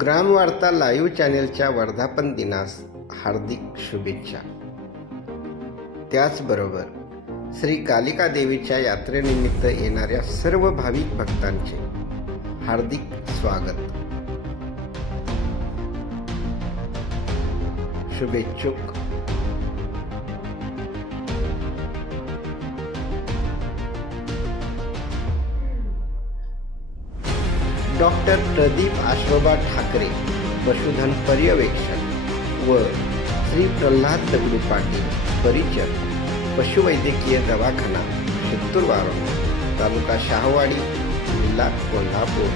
ग्रामवार्ता live चॅनेलच्या वर्धापन दिनास हार्दिक शुभेच्छा। त्याचबरोबर श्री कालिका देवीच्या यात्रेनिमित्त येणाऱ्या सर्व भाविक भक्तांचे हार्दिक स्वागत। शुभेच्छुक डॉक्टर प्रदीप आशोबा ठाकरे, पशुधन पर्यवेक्षक व श्री प्रल्हाद दगडू पाटील, परिचर, पशुवैद्यकीय दवाखाना, चित्तूर वारुंड, तालुका शाहवाडी, जिल्हा कोल्हापूर।